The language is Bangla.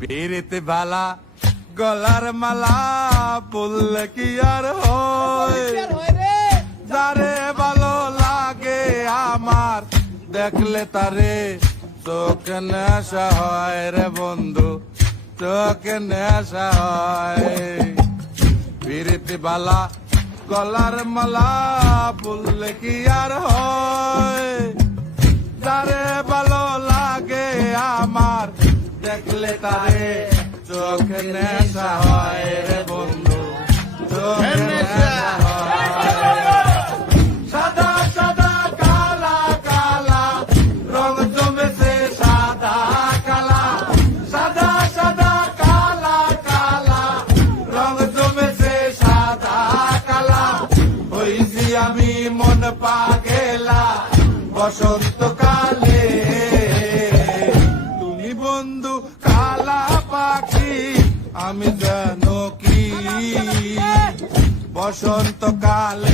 পিরিতি বালা গলার মালা পুললে কি আর হয়, যারে ভালো লাগে আমার দেখলে তারে চোখে নেশা হয় রে বন্ধু, চোখে নেশা হয়। পিরিতি বালা গলার মালা পুললে কি আর হয়, যারে ভালো লাগে আমার দেখলে তারে চোখে নেশা হয় রে বন্ধু, চোখে নেশা হয়। সাদা সাদা কালা কালা রং জমেছে সাদা কালা, সাদা সাদা কালা কালা রং জমেছে সাদা কালা। হইছি আমি মন পাগেলা বসন্তকালে, তুমি বন্ধু কালা পাখি আমি জানো কি বসন্তকালে